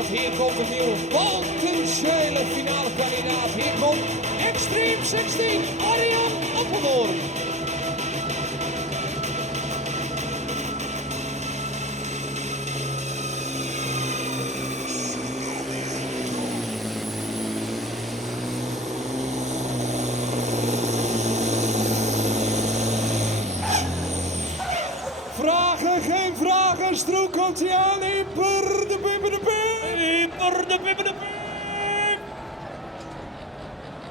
Want hier komt een nieuwe potentiële finale kandidaat. Hier komt Extreme 16 Arjan Appeldoorn. Vragen, geen vragen, Stroek komt hij aan, Ieper de Pipper de Pip.